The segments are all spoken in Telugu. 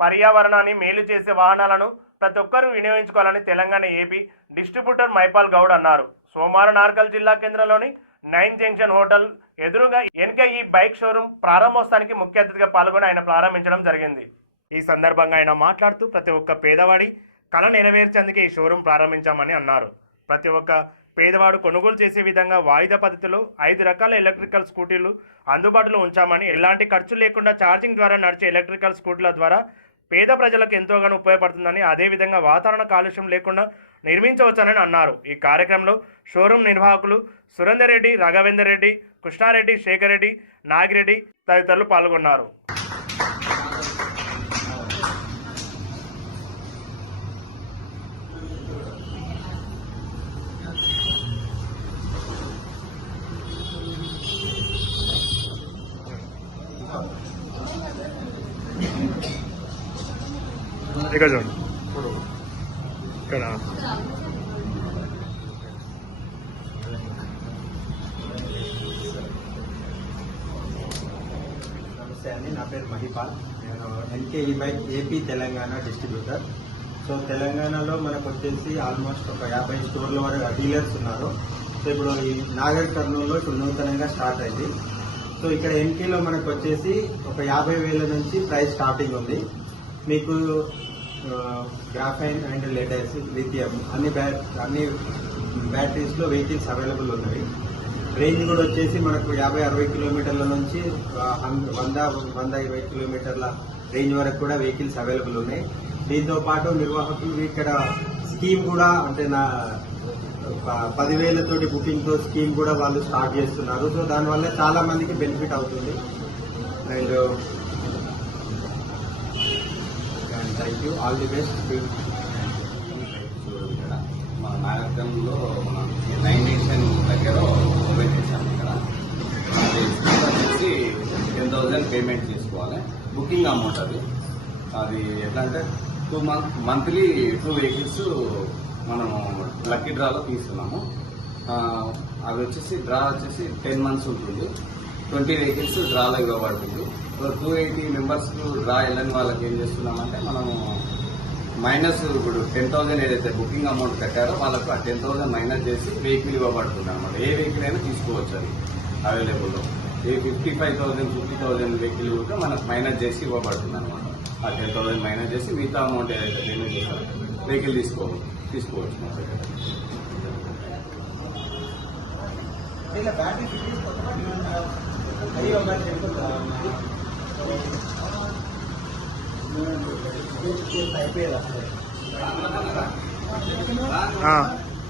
పర్యావరణాన్ని మేలు చేసే వాహనాలను ప్రతి ఒక్కరూ వినియోగించుకోవాలని తెలంగాణ ఏపీ డిస్ట్రిబ్యూటర్ మైపాల్ గౌడ్ అన్నారు. సోమవారం నార్కల్ జిల్లా కేంద్రంలోని నైన్ జంక్షన్ హోటల్ ఎదురుగా ఎన్కే ఈ బైక్ షోరూమ్ ప్రారంభోత్సవానికి ముఖ్య అతిథిగా పాల్గొని ఆయన ప్రారంభించడం జరిగింది. ఈ సందర్భంగా ఆయన మాట్లాడుతూ ప్రతి ఒక్క పేదవాడి కళ నెరవేర్చేందుకే ఈ షోరూం ప్రారంభించామని అన్నారు. ప్రతి ఒక్క పేదవాడు కొనుగోలు చేసే విధంగా వాయిదా పద్ధతిలో ఐదు రకాల ఎలక్ట్రికల్ స్కూటీలు అందుబాటులో ఉంచామని ఎలాంటి ఖర్చు లేకుండా ఛార్జింగ్ ద్వారా నడిచే ఎలక్ట్రికల్ స్కూటీల ద్వారా పేద ప్రజలకు ఎంతోగానో ఉపయోగపడుతుందని అదేవిధంగా వాతావరణ కాలుష్యం లేకుండా నిర్మించవచ్చని అన్నారు. ఈ కార్యక్రమంలో షోరూం నిర్వాహకులు సురేందర్ రెడ్డి రాఘవేందర్ రెడ్డి కృష్ణారెడ్డి శేఖర్ రెడ్డి నాగిరెడ్డి తదితరులు పాల్గొన్నారు. ఇక్కడ చూడండి ఇక్కడ. నమస్తే అండి నా పేరు మహిపాల్. నేను NKE by AP Telangana distributor. So తెలంగాణలో మనకు వచ్చేసి ఆల్మోస్ట్ ఒక యాభై స్టోర్ల వరకు డీలర్స్ ఉన్నారు. సో ఇప్పుడు ఈ నాగర్ కర్నూలులో ఇప్పుడు నూతనంగా స్టార్ట్ అయింది. సో ఇక్కడ ఎన్కేలో మనకు వచ్చేసి ఒక యాభై వేల నుంచి ప్రైస్ స్టార్టింగ్ ఉంది. మీకు గ్రాఫైన్ అండ్ లెటర్స్ లిథియం అన్ని బ్యా అన్ని బ్యాటరీస్లో వెహికల్స్ అవైలబుల్ ఉన్నాయి. రేంజ్ కూడా వచ్చేసి మనకు యాభై అరవై కిలోమీటర్ల నుంచి వంద వంద ఇరవై కిలోమీటర్ల రేంజ్ వరకు కూడా వెహికల్స్ అవైలబుల్ ఉన్నాయి. దీంతో పాటు నిర్వాహకులు ఇక్కడ స్కీమ్ కూడా అంటే నా పదివేలతోటి బుకింగ్తో స్కీమ్ కూడా వాళ్ళు స్టార్ట్ చేస్తున్నారు. సో దానివల్ల చాలా మందికి బెనిఫిట్ అవుతుంది. And thank you all the best ఇక్కడ మన నాగరికంలో మన నైన్ నేషన్ దగ్గర ఓపెన్ చేశాము ఇక్కడ. వచ్చి టెన్ థౌసండ్ పేమెంట్ చేసుకోవాలి బుకింగ్ అమౌంట్ అది. అది ఎట్లా అంటే two month monthly two vehicles మనం లక్కీ డ్రాలో తీస్తున్నాము అవి వచ్చేసి డ్రా వచ్చేసి టెన్ మంత్స్ ఉంటుంది. ట్వంటీ వెహికల్స్ డ్రాలో ఇవ్వబడుతుంది టూ ఎయిటీ మెంబర్స్ డ్రా వెళ్ళని వాళ్ళకి ఏం చేస్తున్నామంటే మనము మైనస్ ఇప్పుడు టెన్ థౌసండ్ ఏదైతే బుకింగ్ అమౌంట్ కట్టారో వాళ్ళకు ఆ టెన్ థౌసండ్ మైనస్ చేసి వెహికల్ ఇవ్వబడుతుంది అనమాట ఏ వెహికల్ అయినా తీసుకోవచ్చు అది అవైలబుల్లో ఏ fifty five thousand fifty thousand vehicle కూడా మనకు మైనస్ చేసి ఇవ్వబడుతుంది అనమాట ఆ టెన్ థౌసండ్ మైనస్ చేసి మిగతా అమౌంట్ ఏదైతే పేమెంట్ చేస్తారో వెహికల్ తీసుకో తీసుకోవచ్చు. మా దగ్గర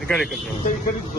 ఇక్కడ ఇక్కడ. ఇక్కడ ఇక్కడ